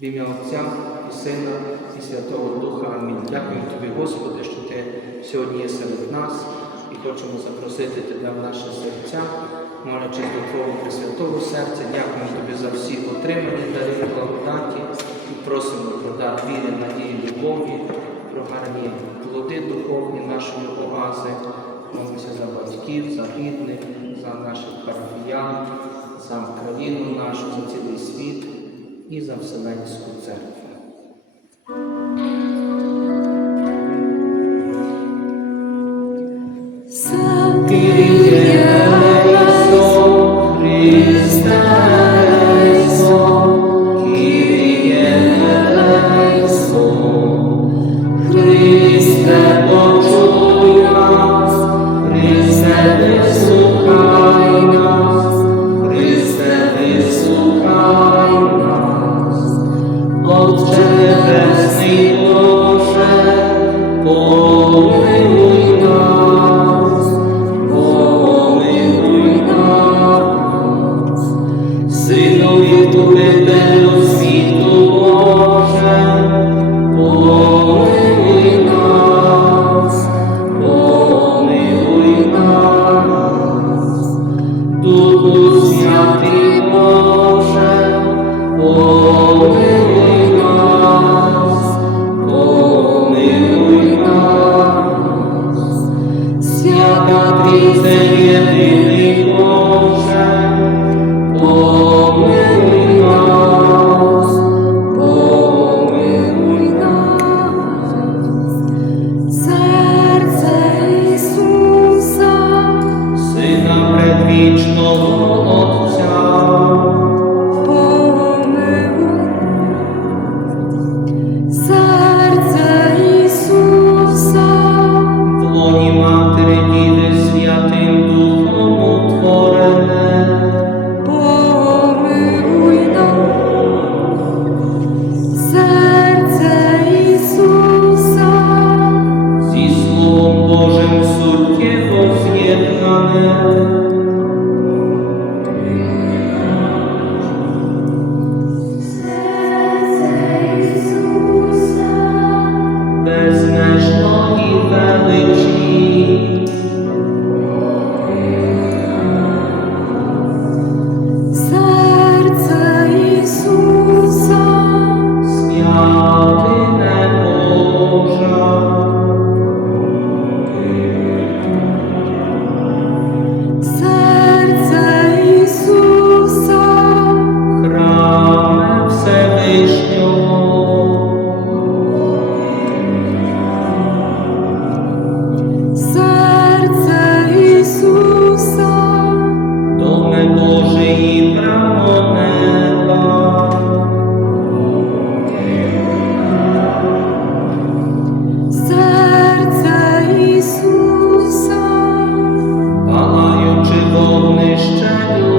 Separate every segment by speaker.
Speaker 1: В ім'я Отця і Сина і Святого Духа. Амінь. Дякую тобі, Господи, що ти сьогодні є серед нас і хочемо запросити тебе в наші серця, молячись до Твого Пресвятого серця. Дякуємо тобі за всі отримані дари благодаті і просимо про дар віри, надії, любові, про гарні плоди духовні нашої оази. Молимося за батьків, за рідних, за наших парафіян, за країну нашу, за цілий світ і за Вселенську церкву. Both heaven and
Speaker 2: do niszczego.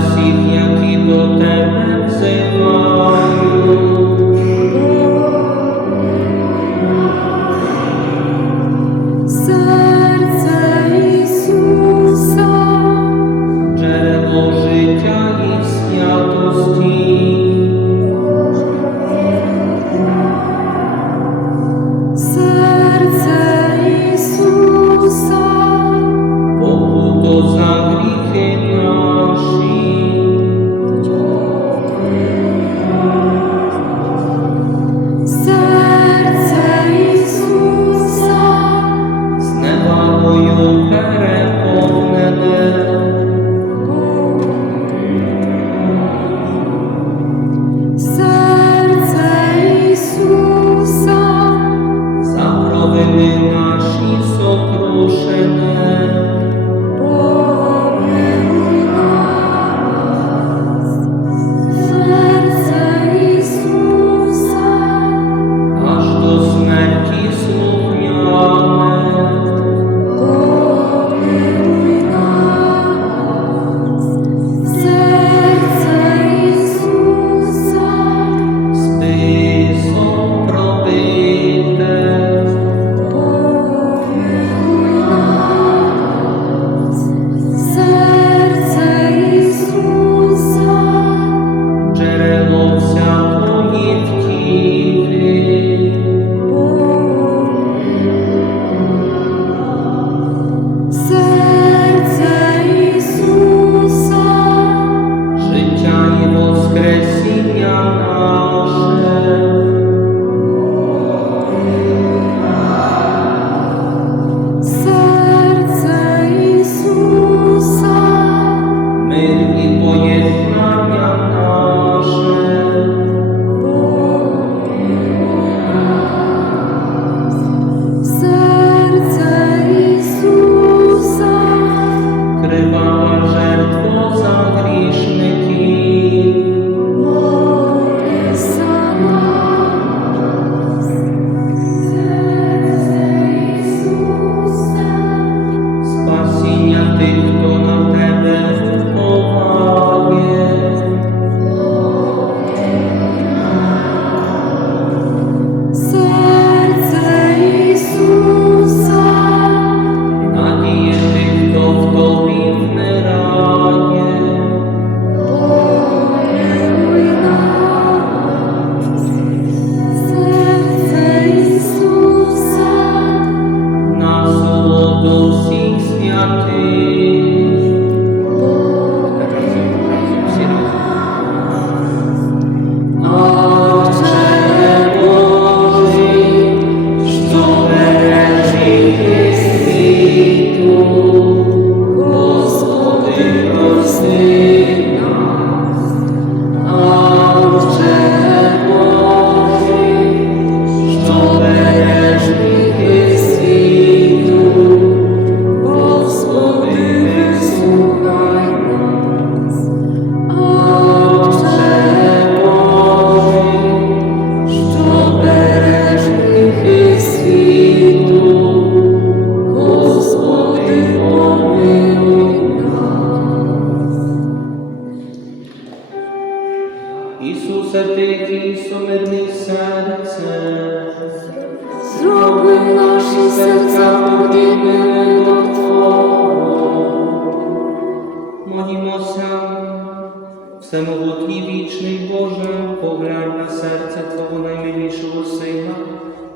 Speaker 1: see you.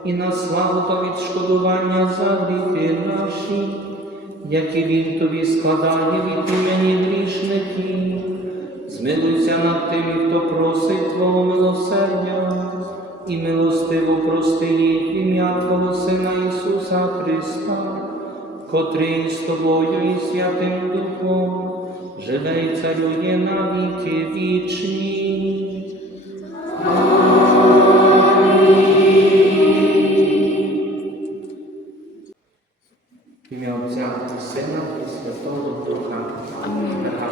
Speaker 1: і на славу та відшкодування за гріхи наші, які він тобі складає від імені грішників, змилуйся над тими, хто просить Твого милосердя, і милостиво прости їх ім'я Твого Сина Ісуса Христа, котрий з тобою і святим Духом живе і царює на віки вічні.
Speaker 2: Señor.